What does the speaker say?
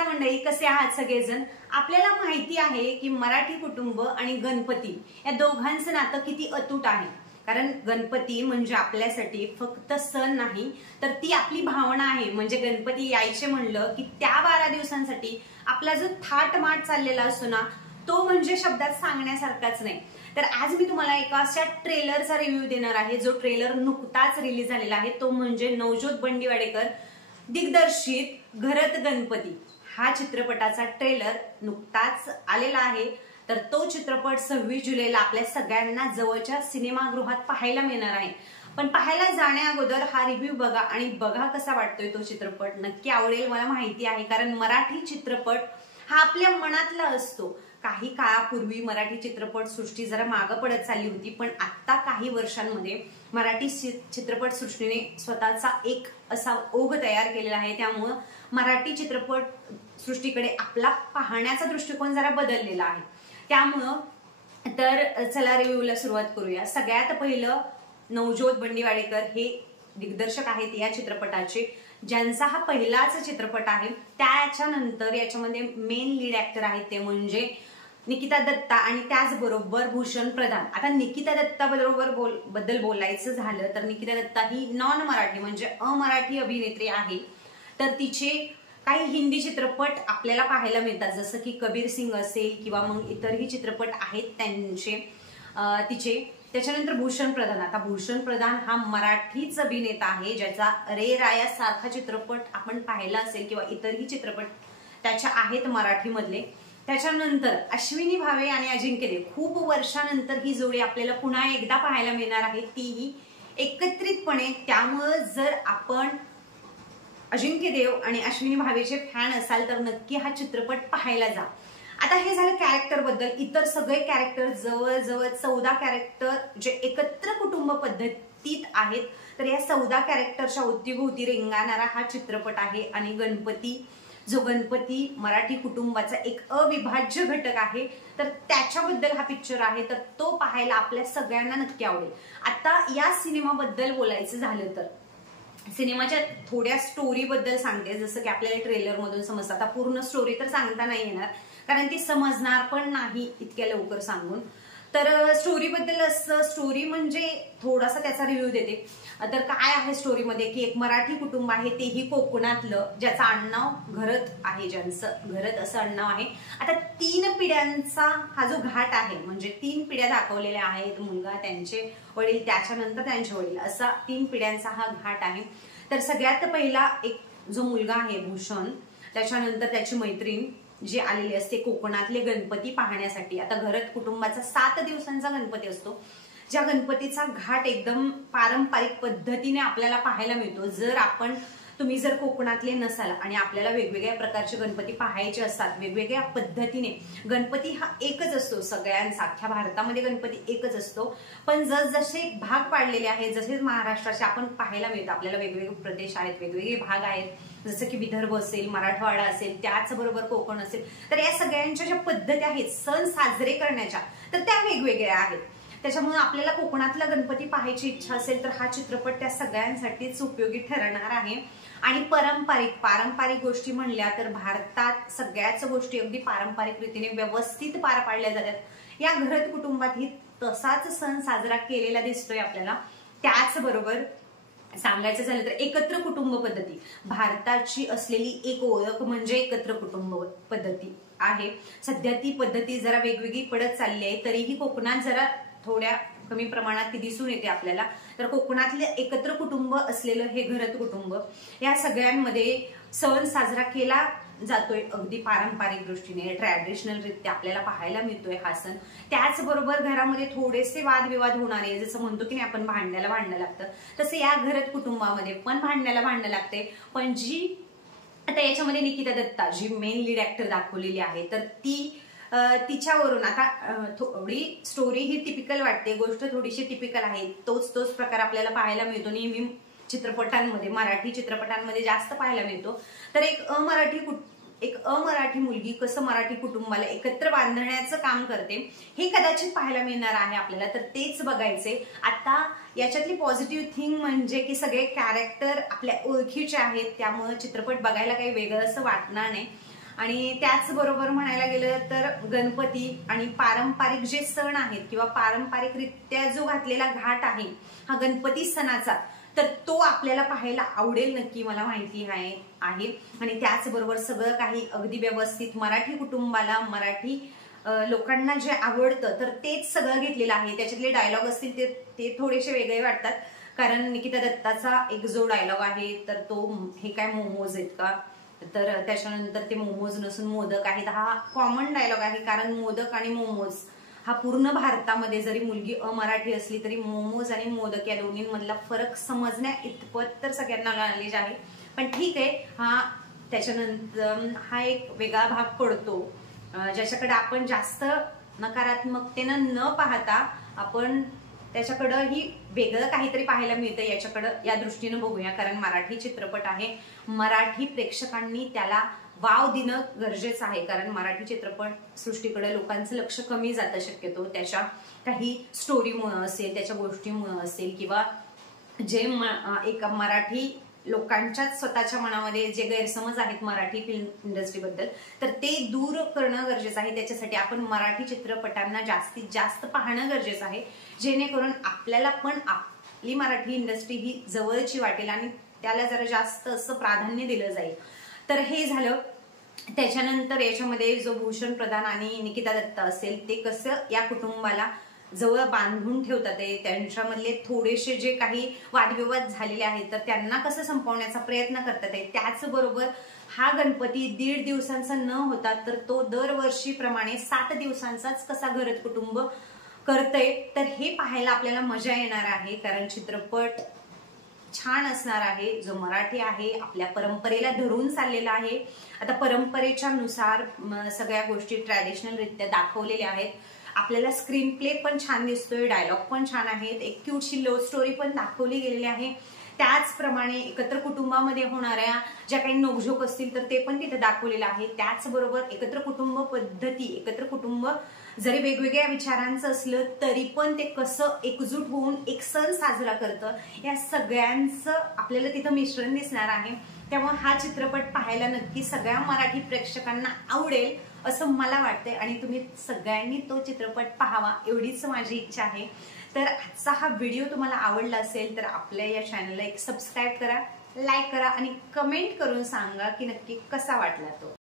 नमस्कार मंडळी, कसे आहात सगळेजण। आपल्याला माहिती आहे की मराठी कुटुंब आणि गणपती या दोघांचं नातं किती अतूट आहे। कारण गणपती म्हणजे आपल्यासाठी फक्त सण नाही तर ती आपली भावना आहे। म्हणजे गणपती यायचे म्हणलं की त्या 12 दिवसांसाठी आपला जो थाटमाट चाललेला असतो ना, तो म्हणजे शब्दात सांगण्यासारखाच नाही। तर आज मी तुम्हाला एका अशा ट्रेलरचा रिव्ह्यू देणार आहे जो ट्रेलर नुकताच रिलीज झालेला आहे। तो म्हणजे नवजोत बंडीवाडेकर दिग्दर्शित घरत गणपती हा चित्रपटाचा ट्रेलर नुकताच आलेला आहे। तर तो चित्रपट 26 जुलैला आपल्या सगळ्यांना जवळच्या सिनेमागृहात पाहायला मिळणार आहे। पण पाहायला जाण्या अगोदर हा रिव्ह्यू बघा आणि बघा कसा वाटतोय तो चित्रपट। नक्की आवडेल मला माहिती आहे, कारण मराठी चित्रपट हा आपल्या मनातला असतो। काही काळापूर्वी मराठी चित्रपट सृष्टी जरा मागे पडत चालली होती, पण आता काही वर्षांमध्ये मराठी चित्रपट सृष्टीने स्वतःचा एक असा ओघ तयार केलेला आहे। त्यामुळे मराठी चित्रपट सृष्टीकडे आपला पाहण्याचा दृष्टिकोन जरा बदललेला आहे। त्यामुळे तर चला रिव्ह्यूला सुरुवात करूया। सगळ्यात पहिलं नवजोत बंडीवाडेकर हे दिग्दर्शक आहेत या चित्रपटाचे, ज्यांचा हा पहिलाच चित्रपट आहे। त्याच्यानंतर याच्यामध्ये मेन लीड ऍक्टर आहेत ते म्हणजे निकिता दत्ता आणि त्याचबरोबर भूषण प्रधान। आता निकिता दत्ता बद्दल बोलायचं झालं तर निकिता दत्ता ही नॉन मराठी म्हणजे अमराठी अभिनेत्री आहे। तर तिचे काही हिंदी चित्रपट आपल्याला पाहायला मिळतात, जसं की कबीर सिंग असेल किंवा मग इतरही चित्रपट आहेत त्यांचे तिचे। त्याच्यानंतर भूषण प्रधान, आता भूषण प्रधान हा मराठीच अभिनेता आहे ज्याचा रे राया सारखा चित्रपट आपण पाहिला असेल किंवा इतरही चित्रपट त्याच्या आहेत मराठीमधले। त्याच्यानंतर अश्विनी भावे आणि अजिंक्य देव, खूप वर्षानंतर ही जोडी आपल्याला पुन्हा एकदा पाहायला मिळणार आहे, तीही एकत्रितपणे। त्यामुळे जर आपण अजिंक्य देव आणि अश्विनी भावेचे फॅन असाल तर नक्की हा चित्रपट पाहायला जा। आता हे झालं कॅरेक्टर बद्दल। इतर सगळे कॅरेक्टर जवळजवळ 14 कॅरेक्टर जे एकत्र कुटुंब पद्धतीत आहेत, तर या 14 कॅरेक्टरच्या अवतीभोवती रेंगाणारा हा चित्रपट आहे। आणि गणपती मराठी कुटुंबाचा एक अविभाज्य घटक आहे, तर त्याच्याबद्दल हा पिक्चर आहे, तर तो पाहायला आपल्या सगळ्यांना नक्की आवडेल। आता या सिनेमाबद्दल बोलायचं झालं तर सिनेमाच्या थोड्या स्टोरी बद्दल सांगते, जसं की आपल्याला ट्रेलर मधून समजतं। आता पूर्ण स्टोरी तर सांगता नाही येणार, कारण ती समजणार पण नाही इतक्या लवकर सांगून। तर स्टोरी बद्दल असं, स्टोरी म्हणजे थोडासा त्याचा रिव्ह्यू देते। तर काय आहे स्टोरीमध्ये की एक मराठी कुटुंब आहे, तेही कोकणातलं, ज्याचं आडनाव घरत आहे, ज्यांचं घरत असं आडनाव आहे। आता 3 पिढ्यांचा हा जो घाट आहे, म्हणजे 3 पिढ्या दाखवलेल्या आहेत, मुलगा, त्यांचे वडील, त्याच्यानंतर त्यांचे वडील, असा 3 पिढ्यांचा हा घाट आहे। तर सगळ्यात पहिला एक जो मुलगा आहे भूषण, त्याच्यानंतर त्याची मैत्रीण जी आलेली असते कोकणातले गणपती पाहण्यासाठी। आता घरत कुटुंबाचा 7 दिवसांचा गणपती असतो, ज्या गणपतीचा घाट एकदम पारंपरिक पद्धतीने आपल्याला पाहायला मिळतो। तुम्ही जर कोकणातले नसाल आणि आपल्याला वेगवेगळ्या प्रकारचे गणपती पाहायचे असतात, वेगवेगळ्या पद्धतीने, गणपती हा एकच असतो सगळ्यांचा, अख्ख्या भारतामध्ये गणपती एकच असतो। पण जसे भाग पाडलेले आहेत, जसे महाराष्ट्राचे आपण पाहायला मिळतं, आपल्याला वेगवेगळे प्रदेश आहेत, वेगवेगळे भाग आहेत, जसं की विदर्भ असेल, मराठवाडा असेल, त्याचबरोबर कोकण असेल, तर या सगळ्यांच्या ज्या पद्धती आहेत सण साजरे करण्याच्या, तर त्या वेगवेगळ्या आहेत। त्याच्यामुळे आपल्याला कोकणातला गणपती पाहायची इच्छा असेल तर हा चित्रपट त्या सगळ्यांसाठीच उपयोगी ठरणार आहे। आणि पारंपरिक गोष्टी म्हणल्या तर भारतात सगळ्याच गोष्टी अगदी पारंपरिक रीतीने व्यवस्थित पार पाडल्या जातात। या घरत कुटुंबातही तसाच सण साजरा केलेला दिसतोय आपल्याला। त्याचबरोबर सांगायचं झालं तर एकत्र कुटुंब पद्धती, भारताची असलेली एक ओळख म्हणजे एकत्र कुटुंब पद्धती आहे। सध्या ती पद्धती जरा वेगवेगळी पडत चालली आहे, तरीही कोकणात जरा थोड्या कमी प्रमाणात ती दिसून येते आपल्याला। तर कोकणातले एकत्र कुटुंब असलेलं हे घरत कुटुंब, या सगळ्यांमध्ये सण साजरा केला जातोय अगदी पारंपरिक दृष्टीने, ट्रॅडिशनल रित्या आपल्याला पाहायला मिळतोय हा सण। त्याचबरोबर घरामध्ये थोडेसे वादविवाद होणारे, जसं म्हणतो की नाही आपण भांडण्याला भांडणं लागतं, तसं या घरत कुटुंबामध्ये पण भांडण्याला भांडणं लागते। पण आता याच्यामध्ये निकिता दत्ता जी मेन लीड ऍक्टर दाखवलेली आहे, तर तिच्यावरून आता थोडी स्टोरी ही टिपिकल वाटते, गोष्ट थोडीशी टिपिकल आहे, तोच प्रकार आपल्याला पाहायला मिळतो नेहमी चित्रपटांमध्ये, मराठी चित्रपटांमध्ये जास्त पाहायला मिळतो। तर एक अमराठी मुलगी कसं मराठी कुटुंबाला एकत्र बांधण्याचं काम करते हे कदाचित पाहायला मिळणार आहे आपल्याला, तर तेच बघायचे। आता याच्यातली पॉझिटिव्ह थिंग म्हणजे की सगळे कॅरेक्टर आपल्या ओळखीचे आहेत, त्यामुळे चित्रपट बघायला काही वेगळं असं वाटणार नाही। आणि त्याचबरोबर म्हणायला गेलं तर गणपती आणि पारंपरिक जे सण आहेत किंवा पारंपरिकरित्या जो घातलेला घाट आहे हा गणपती सणाचा, तर तो आपल्याला पाहायला आवडेल नक्की, मला माहिती आहे. आणि त्याचबरोबर सगळं काही अगदी व्यवस्थित मराठी कुटुंबाला, मराठी लोकांना जे आवडतं तर तेच सगळं घेतलेलं आहे. त्याच्यातले डायलॉग असतील ते थोडेसे वेगळे वाटतात, कारण निकिता दत्ताचा एक जो डायलॉग आहे तर तो, हे काय मोमोज आहेत का, तर त्याच्यानंतर ते मोमोज नसून मोदक आहेत, हा कॉमन डायलॉग आहे. कारण मोदक आणि मोमोज हा पूर्ण भारतामध्ये जरी मुलगी अमराठी असली तरी मोमोज आणि मोदक या दोन्हींमधला फरक समजण्या इतपत तर सगळ्यांना नॉलेज आहे. पण ठीक आहे, त्याच्यानंतर हा एक वेगळा भाग पडतो ज्याच्याकडे आपण जास्त नकारात्मकतेनं न पाहता आपण त्याच्याकडं ही वेगळं काहीतरी पाहायला मिळतं, याच्याकडं या दृष्टीनं बघूया. कारण मराठी चित्रपट आहे, मराठी प्रेक्षकांनी त्याला वाव देणं गरजेचं आहे. कारण मराठी चित्रपट सृष्टीकडे लोकांचं लक्ष कमी जातं शक्यतो, त्याच्या काही स्टोरीमुळे असेल, त्याच्या गोष्टीमुळे असेल, किंवा जे एक मराठी लोकांच्याच स्वतःच्या मनामध्ये जे गैरसमज आहेत मराठी फिल्म इंडस्ट्रीबद्दल, तर ते दूर करणं गरजेचं आहे. त्याच्यासाठी आपण मराठी चित्रपटांना जास्तीत जास्त पाहणं गरजेचं आहे, जेणेकरून आपल्याला पण आपली मराठी इंडस्ट्री ही जवळची वाटेल आणि त्याला जरा जास्त असं प्राधान्य दिलं जाईल. तर हे झालं. त्याच्यानंतर याच्यामध्ये जो भूषण प्रधान आणि निकिता दत्त असेल ते कसं या कुटुंबाला जवळ बांधून ठेवतात, त्यांच्यामधले थोडेसे जे काही वादविवाद झालेले आहेत तर त्यांना कसं संपवण्याचा प्रयत्न करतात. त्याचबरोबर हा गणपती 1.5 दिवसांचा न होता तर तो दरवर्षीप्रमाणे 7 दिवसांचाच कसा घरत कुटुंब करतंय, तर हे पाहायला आपल्याला मजा येणार आहे. कारण चित्रपट छान असणार आहे, जो मराठी आहे, आपल्या परंपरेला धरून चाललेला आहे. आता परंपरेच्या नुसार सगळ्या गोष्टी ट्रॅडिशनल रित्या दाखवलेल्या आहेत. आपल्याला स्क्रीन प्ले पण छान दिसतोय, डायलॉग पण छान आहेत, एक क्यूटशी लव्ह स्टोरी पण दाखवली गेलेली आहे. त्याचप्रमाणे एकत्र कुटुंबामध्ये होणाऱ्या ज्या काही नोकझोक असतील तर ते पण तिथे दाखवलेलं आहे. त्याचबरोबर एकत्र कुटुंब पद्धती, एकत्र कुटुंब जरी वेगवेगळ्या विचारांचं असलं तरी पण ते कसं एकजूट होऊन एक सण साजरा करतं, या सगळ्यांचं आपल्याला तिथं मिश्रण दिसणार आहे. त्यामुळे हा चित्रपट पाहायला नक्की सगळ्या मराठी प्रेक्षकांना आवडेल असं मला वाटतंय आणि तुम्ही सगळ्यांनी तो चित्रपट पाहावा एवढीच माझी इच्छा आहे. तर आजचा हा व्हिडिओ तुम्हाला आवडला असेल तर आपल्या या चॅनलला एक सबस्क्राईब करा, लाईक करा आणि कमेंट करून सांगा की नक्की कसा वाटला तो.